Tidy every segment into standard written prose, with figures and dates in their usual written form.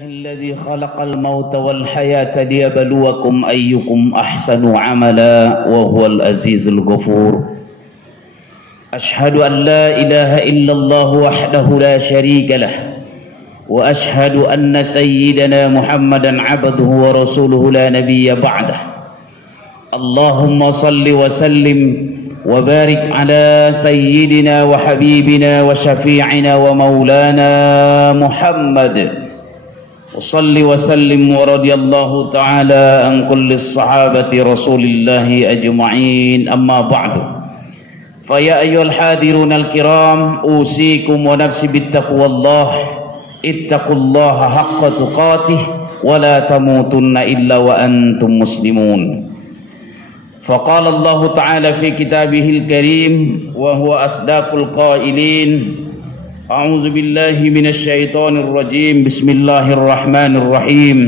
الذي خلق الموت والحياة ليبلوكم أيكم أحسن عملا وهو العزيز الغفور. أشهد أن لا إله إلا الله وحده لا شريك له وأشهد أن سيدنا محمدا عبده ورسوله لا نبي بعده. اللهم صل وسلم وبارك على سيدنا وحبيبنا وشفيعنا ومولانا محمد وصل وسلم ورضي الله تعالى عن كل الصحابة رسول الله أجمعين. أما بعد فيا أيها الحاضرون الكرام أوصيكم ونفسي بالتقوى الله. اتقوا الله حق تقاته ولا تموتن إلا وأنتم مسلمون. فقال الله تعالى في كتابه الكريم وهو أصدق القائلين: أعوذ بالله من الشيطان الرجيم بسم الله الرحمن الرحيم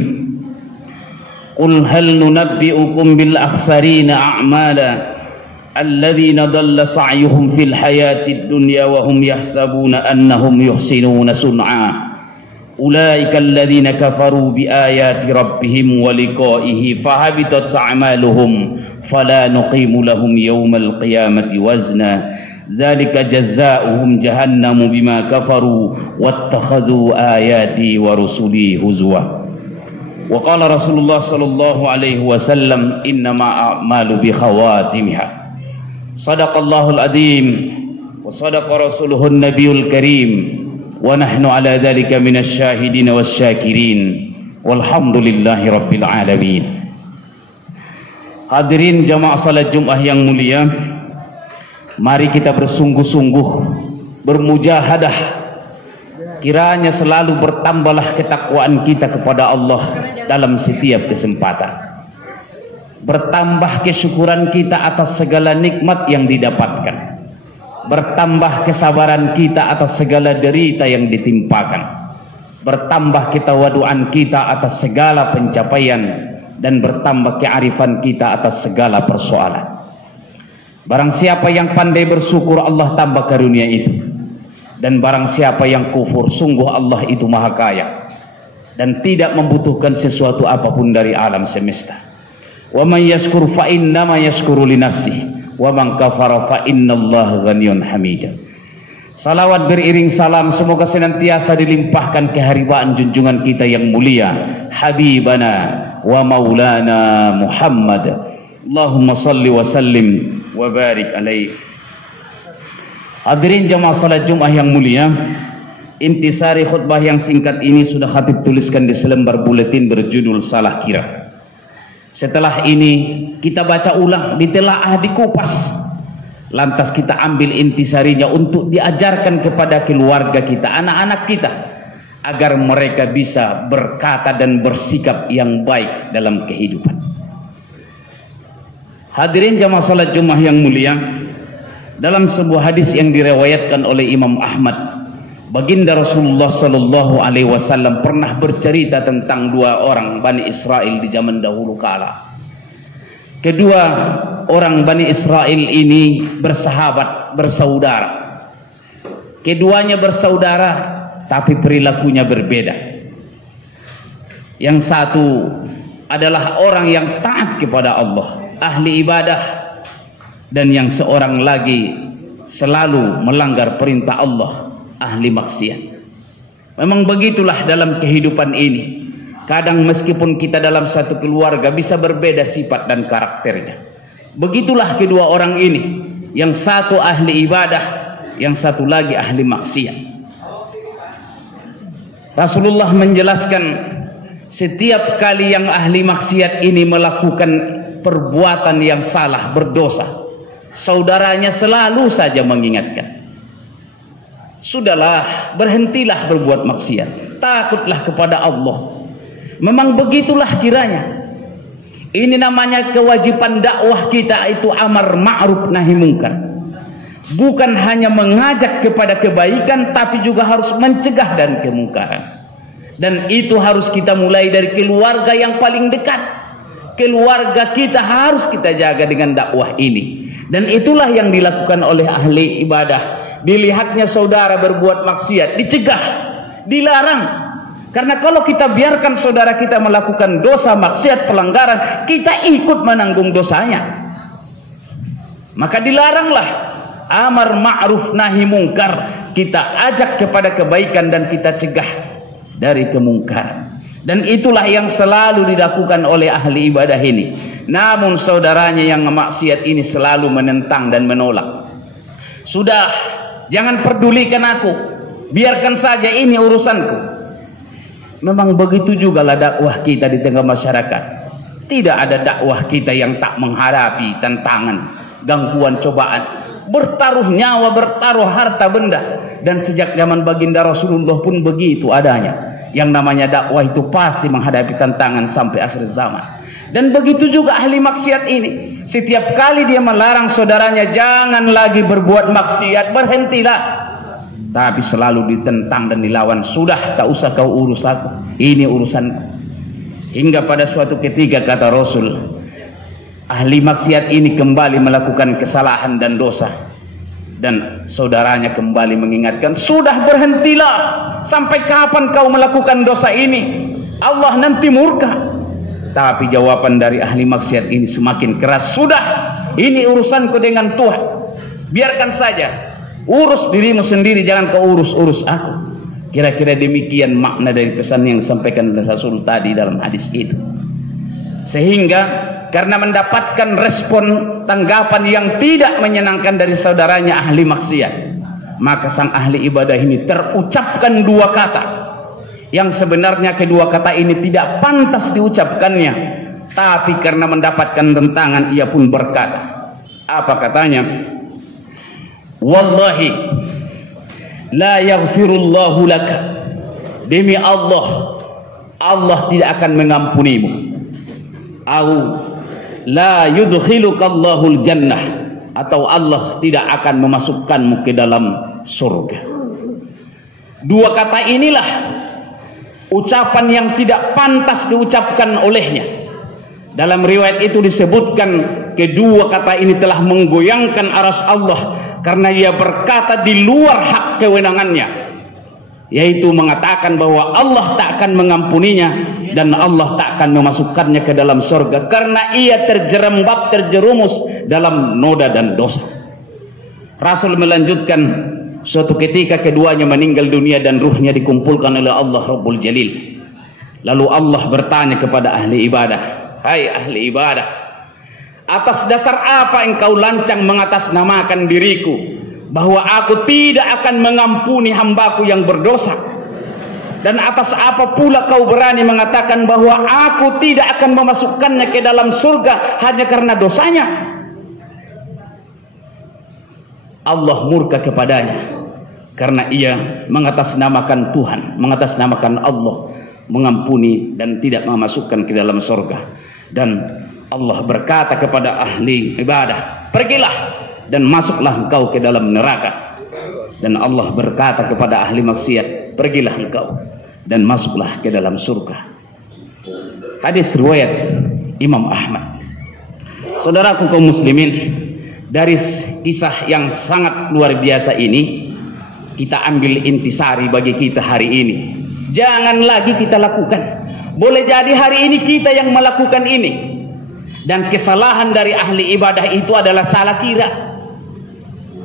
قل هل ننبئكم بالأخسرين أعمالا الذين ضل سعيهم في الحياة الدنيا وهم يحسبون أنهم يحسنون صنعا أولئك الذين كفروا بآيات ربهم ولقائه فحبطت أعمالهم فلا نقيم لهم يوم القيامة وزنا ذلك جزاؤهم جهنم بما كفروا واتخذوا آياتي ورسلي هزوا. وقال رسول الله صلى الله عليه وسلم إنما أعمال بخواتمها. صدق الله العظيم وصدق رسوله النبي الكريم ونحن على ذلك من الشاهدين والشاكرين والحمد لله رب العالمين. Hadirin jamaah salat Jumat yang mulia, mari kita bersungguh-sungguh bermujahadah, kiranya selalu bertambahlah ketakwaan kita kepada Allah dalam setiap kesempatan, bertambah kesyukuran kita atas segala nikmat yang didapatkan, bertambah kesabaran kita atas segala derita yang ditimpakan, bertambah ketawaduan kita atas segala pencapaian, dan bertambah kearifan kita atas segala persoalan. Barang siapa yang pandai bersyukur, Allah tambah karunia itu. Dan barang siapa yang kufur, sungguh Allah itu maha kaya dan tidak membutuhkan sesuatu apapun dari alam semesta. Wa man yashkur fa innama yashkuru li nafsihi wa man kafara fa innallaha ghaniyyun hamidah. Salawat beriring salam semoga senantiasa dilimpahkan keharibaan junjungan kita yang mulia, Habibana wa Maulana Muhammad. Allahumma salli wa sallim wa barik alaih. Hadirin jamaah salat Jumat yang mulia, intisari khutbah yang singkat ini sudah khatib tuliskan di selembar buletin berjudul Salah Kira. Setelah ini kita baca ulang, ditelaah, dikupas, lantas kita ambil intisarinya untuk diajarkan kepada keluarga kita, anak-anak kita, agar mereka bisa berkata dan bersikap yang baik dalam kehidupan. Hadirin jamaah salat Jumat yang mulia, dalam sebuah hadis yang diriwayatkan oleh Imam Ahmad, baginda Rasulullah sallallahu alaihi wasallam pernah bercerita tentang dua orang Bani Israel di zaman dahulu kala. Kedua orang Bani Israel ini bersahabat, bersaudara. Keduanya bersaudara tapi perilakunya berbeda. Yang satu adalah orang yang taat kepada Allah, ahli ibadah, dan yang seorang lagi selalu melanggar perintah Allah, ahli maksiat. Memang begitulah dalam kehidupan ini. Kadang meskipun kita dalam satu keluarga bisa berbeda sifat dan karakternya. Begitulah kedua orang ini, yang satu ahli ibadah, yang satu lagi ahli maksiat. Rasulullah menjelaskan, setiap kali yang ahli maksiat ini melakukan perbuatan yang salah, berdosa, saudaranya selalu saja mengingatkan, sudahlah, berhentilah berbuat maksiat, takutlah kepada Allah. Memang begitulah kiranya. Ini namanya kewajiban dakwah kita, itu amar ma'ruf nahi mungkar. Bukan hanya mengajak kepada kebaikan, tapi juga harus mencegah dan kemungkaran. Dan itu harus kita mulai dari keluarga yang paling dekat. Keluarga kita harus kita jaga dengan dakwah ini. Dan itulah yang dilakukan oleh ahli ibadah. Dilihatnya saudara berbuat maksiat, dicegah, dilarang. Karena kalau kita biarkan saudara kita melakukan dosa, maksiat, pelanggaran, kita ikut menanggung dosanya. Maka dilaranglah amar ma'ruf nahi mungkar, kita ajak kepada kebaikan dan kita cegah dari kemungkaran. Dan itulah yang selalu dilakukan oleh ahli ibadah ini. Namun saudaranya yang maksiat ini selalu menentang dan menolak. Sudah, jangan pedulikan aku, biarkan saja ini urusanku. Memang begitu juga lah dakwah kita di tengah masyarakat. Tidak ada dakwah kita yang tak menghadapi tantangan, gangguan, cobaan, bertaruh nyawa, bertaruh harta benda. Dan sejak zaman baginda Rasulullah pun begitu adanya. Yang namanya dakwah itu pasti menghadapi tantangan sampai akhir zaman. Dan begitu juga ahli maksiat ini. Setiap kali dia melarang saudaranya jangan lagi berbuat maksiat, berhentilah. Tapi selalu ditentang dan dilawan. Sudah, tak usah kau urus aku, ini urusanku. Hingga pada suatu ketika kata Rasul, ahli maksiat ini kembali melakukan kesalahan dan dosa. Dan saudaranya kembali mengingatkan, sudah, berhentilah. Sampai kapan kau melakukan dosa ini? Allah nanti murka. Tapi jawaban dari ahli maksiat ini semakin keras. Sudah, ini urusanku dengan Tuhan, biarkan saja. Urus dirimu sendiri, jangan kau urus aku. Kira-kira demikian makna dari pesan yang disampaikan oleh Rasul tadi dalam hadis itu. Sehingga karena mendapatkan respon tanggapan yang tidak menyenangkan dari saudaranya ahli maksiat, maka sang ahli ibadah ini terucapkan dua kata yang sebenarnya kedua kata ini tidak pantas diucapkannya, tapi karena mendapatkan tentangan ia pun berkata, apa katanya? Wallahi la yaghfirullahu laka, demi Allah, Allah tidak akan mengampunimu. Au la yudkhilukallahu jannah, atau Allah tidak akan memasukkanmu ke dalam surga. Dua kata inilah ucapan yang tidak pantas diucapkan olehnya. Dalam riwayat itu disebutkan kedua kata ini telah menggoyangkan arsy Allah, karena ia berkata di luar hak kewenangannya, yaitu mengatakan bahwa Allah tak akan mengampuninya dan Allah tak akan memasukkannya ke dalam surga karena ia terjerembab, terjerumus dalam noda dan dosa. Rasul melanjutkan, suatu ketika keduanya meninggal dunia dan ruhnya dikumpulkan oleh Allah Rabbul Jalil. Lalu Allah bertanya kepada ahli ibadah, hai ahli ibadah, atas dasar apa engkau lancang mengatasnamakan diriku bahwa aku tidak akan mengampuni hambaku yang berdosa? Dan atas apa pula kau berani mengatakan bahwa aku tidak akan memasukkannya ke dalam surga hanya karena dosanya? Allah murka kepadanya karena ia mengatasnamakan Tuhan, mengatasnamakan Allah, mengampuni dan tidak memasukkan ke dalam surga. Dan Allah berkata kepada ahli ibadah, pergilah dan masuklah engkau ke dalam neraka. Dan Allah berkata kepada ahli maksiat, pergilah engkau dan masuklah ke dalam surga. Hadis riwayat Imam Ahmad. Saudaraku kaum muslimin, dari kisah yang sangat luar biasa ini kita ambil intisari bagi kita hari ini. Jangan lagi kita lakukan. Boleh jadi hari ini kita yang melakukan ini. Dan kesalahan dari ahli ibadah itu adalah salah kira.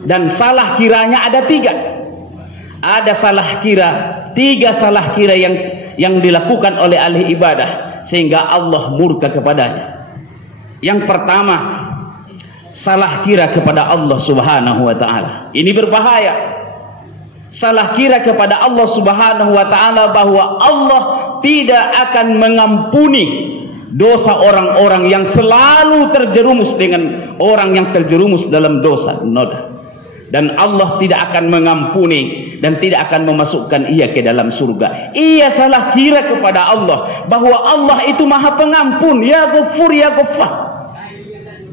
Dan salah kiranya ada tiga. Ada salah kira, tiga salah kira yang dilakukan oleh ahli ibadah sehingga Allah murka kepadanya. Yang pertama, salah kira kepada Allah Subhanahu wa taala. Ini berbahaya. Salah kira kepada Allah Subhanahu wa taala bahwa Allah tidak akan mengampuni dosa orang-orang yang selalu terjerumus dengan orang yang terjerumus dalam dosa noda. Dan Allah tidak akan mengampuni dan tidak akan memasukkan ia ke dalam surga. Ia salah kira kepada Allah bahwa Allah itu Maha Pengampun, ya Ghafur, ya Ghaffar.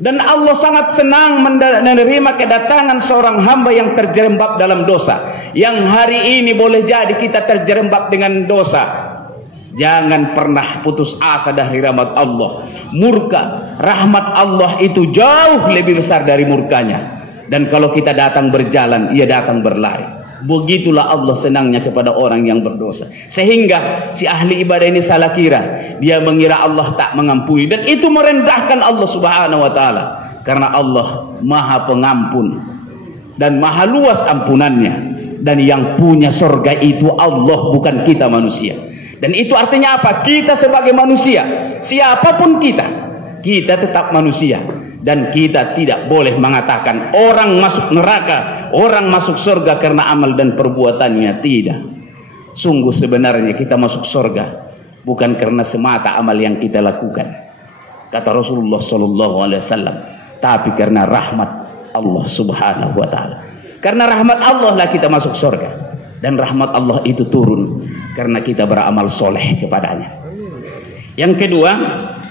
Dan Allah sangat senang menerima kedatangan seorang hamba yang terjerembab dalam dosa. Yang hari ini boleh jadi kita terjerembab dengan dosa. Jangan pernah putus asa dari rahmat Allah. Murka, rahmat Allah itu jauh lebih besar dari murkanya. Dan kalau kita datang berjalan, ia datang berlari. Begitulah Allah senangnya kepada orang yang berdosa. Sehingga si ahli ibadah ini salah kira. Dia mengira Allah tak mengampuni. Dan itu merendahkan Allah subhanahu wa ta'ala. Karena Allah maha pengampun. Dan maha luas ampunannya. Dan yang punya surga itu Allah, bukan kita manusia. Dan itu artinya apa? Kita sebagai manusia, siapapun kita tetap manusia. Dan kita tidak boleh mengatakan orang masuk neraka, orang masuk surga karena amal dan perbuatannya. Tidak. Sungguh sebenarnya kita masuk surga bukan karena semata amal yang kita lakukan, kata Rasulullah SAW, tapi karena rahmat Allah subhanahu wa ta'ala. Karena rahmat Allah lah kita masuk surga. Dan rahmat Allah itu turun karena kita beramal soleh kepadanya. Yang kedua,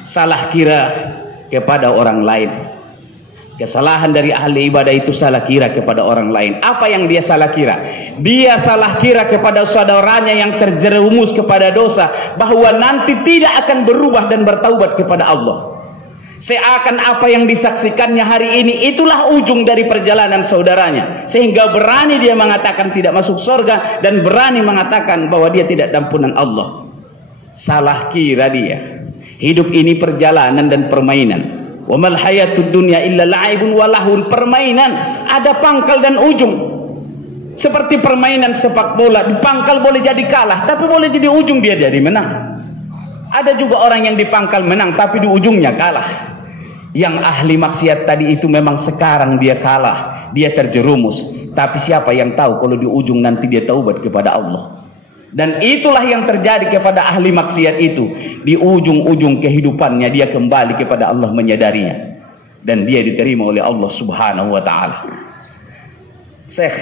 salah kira kepada orang lain. Kesalahan dari ahli ibadah itu salah kira kepada orang lain. Apa yang dia salah kira? Dia salah kira kepada saudaranya yang terjerumus kepada dosa, bahwa nanti tidak akan berubah dan bertaubat kepada Allah. Seakan apa yang disaksikannya hari ini itulah ujung dari perjalanan saudaranya, sehingga berani dia mengatakan tidak masuk surga dan berani mengatakan bahwa dia tidak ampunan Allah. Salah kira dia. Hidup ini perjalanan dan permainan. Wa mal hayatud dunya illa la'ibun wa lahun. Permainan ada pangkal dan ujung. Seperti permainan sepak bola, di pangkal boleh jadi kalah, tapi boleh jadi ujung dia jadi menang. Ada juga orang yang di pangkal menang tapi di ujungnya kalah. Yang ahli maksiat tadi itu memang sekarang dia kalah, dia terjerumus, tapi siapa yang tahu kalau di ujung nanti dia taubat kepada Allah. Dan itulah yang terjadi kepada ahli maksiat itu. Di ujung-ujung kehidupannya dia kembali kepada Allah menyadarinya, dan dia diterima oleh Allah subhanahu wa ta'ala. Syekh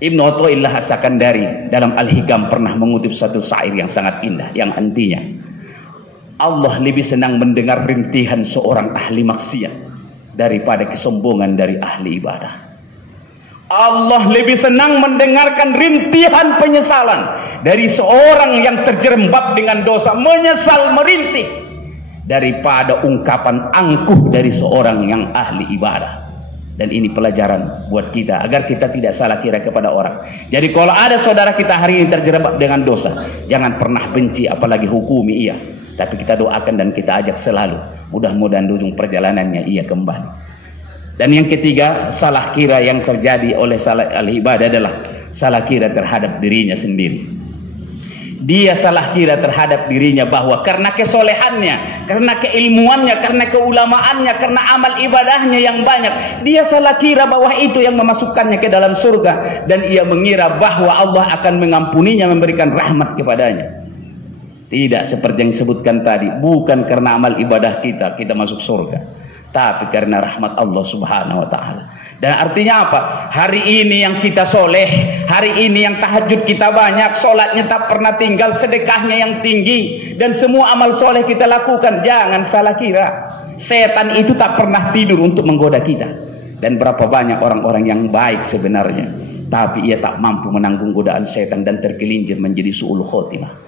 Ibnu Athaillah As-Sakandari dalam Al-Hikam pernah mengutip satu syair yang sangat indah, yang artinya Allah lebih senang mendengar rintihan seorang ahli maksiat daripada kesombongan dari ahli ibadah. Allah lebih senang mendengarkan rintihan penyesalan dari seorang yang terjerembab dengan dosa, menyesal merintih, daripada ungkapan angkuh dari seorang yang ahli ibadah. Dan ini pelajaran buat kita agar kita tidak salah kira kepada orang. Jadi kalau ada saudara kita hari ini terjerembab dengan dosa, jangan pernah benci apalagi hukumi ia. Tapi kita doakan dan kita ajak selalu. Mudah-mudahan di ujung perjalanannya ia kembali. Dan yang ketiga, salah kira yang terjadi oleh salah ahli ibadah adalah salah kira terhadap dirinya sendiri. Dia salah kira terhadap dirinya bahwa karena kesolehannya, karena keilmuannya, karena keulamaannya, karena amal ibadahnya yang banyak, dia salah kira bahwa itu yang memasukkannya ke dalam surga. Dan ia mengira bahwa Allah akan mengampuninya, memberikan rahmat kepadanya. Tidak seperti yang disebutkan tadi. Bukan karena amal ibadah kita masuk surga, tapi karena rahmat Allah subhanahu wa ta'ala. Dan artinya apa? Hari ini yang kita soleh, hari ini yang tahajud kita banyak, sholatnya tak pernah tinggal, sedekahnya yang tinggi, dan semua amal soleh kita lakukan. Jangan salah kira, setan itu tak pernah tidur untuk menggoda kita. Dan berapa banyak orang-orang yang baik sebenarnya, tapi ia tak mampu menanggung godaan setan dan tergelincir menjadi su'ul khotimah.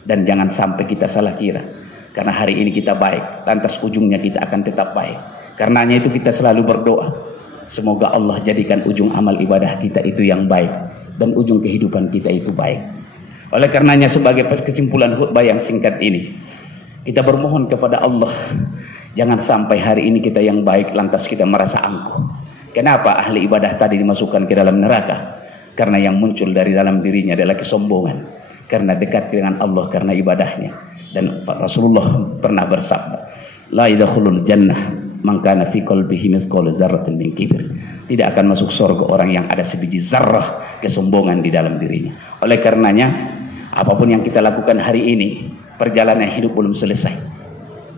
Dan jangan sampai kita salah kira, karena hari ini kita baik, lantas ujungnya kita akan tetap baik. Karenanya itu kita selalu berdoa, semoga Allah jadikan ujung amal ibadah kita itu yang baik, dan ujung kehidupan kita itu baik. Oleh karenanya sebagai kesimpulan khutbah yang singkat ini, kita bermohon kepada Allah, jangan sampai hari ini kita yang baik lantas kita merasa angkuh. Kenapa ahli ibadah tadi dimasukkan ke dalam neraka? Karena yang muncul dari dalam dirinya adalah kesombongan, karena dekat dengan Allah karena ibadahnya. Dan Rasulullah pernah bersabda, la yadkhulul jannah man kana fi qalbihi mithqalu dzarratin min kibr. Tidak akan masuk surga orang yang ada sebiji zarrah kesombongan di dalam dirinya. Oleh karenanya, apapun yang kita lakukan hari ini, perjalanan hidup belum selesai.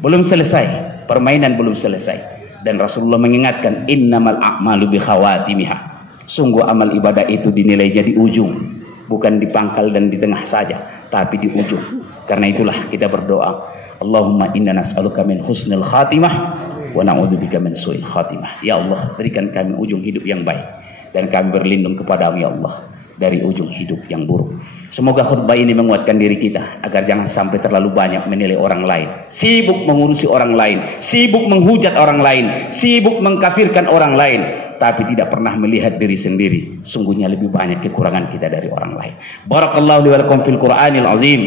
Belum selesai, permainan belum selesai. Dan Rasulullah mengingatkan, innamal a'malu bi khawatimiha. Sungguh amal ibadah itu dinilai jadi ujung, bukan di pangkal dan di tengah saja, tapi di ujung. Karena itulah kita berdoa, Allahumma inna nas'aluka min husnil khatimah wa na'udzubika min su'il khatimah. Ya Allah, berikan kami ujung hidup yang baik, dan kami berlindung kepadamu ya Allah dari ujung hidup yang buruk. Semoga khutbah ini menguatkan diri kita agar jangan sampai terlalu banyak menilai orang lain, sibuk mengurusi orang lain, sibuk menghujat orang lain, sibuk mengkafirkan orang lain, tetapi tidak pernah melihat diri sendiri. Sungguhnya lebih banyak kekurangan kita dari orang lain. Barakallahu li wa lakum fil Qur'anil azim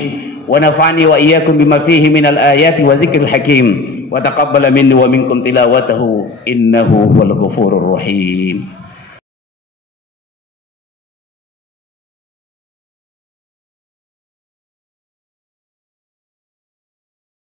wa nafa'ani wa iyyakum bima fihi minal ayati wa zikril hakim wa taqabbala minni wa minkum tilawatahu innahu huwal ghafurur rahim.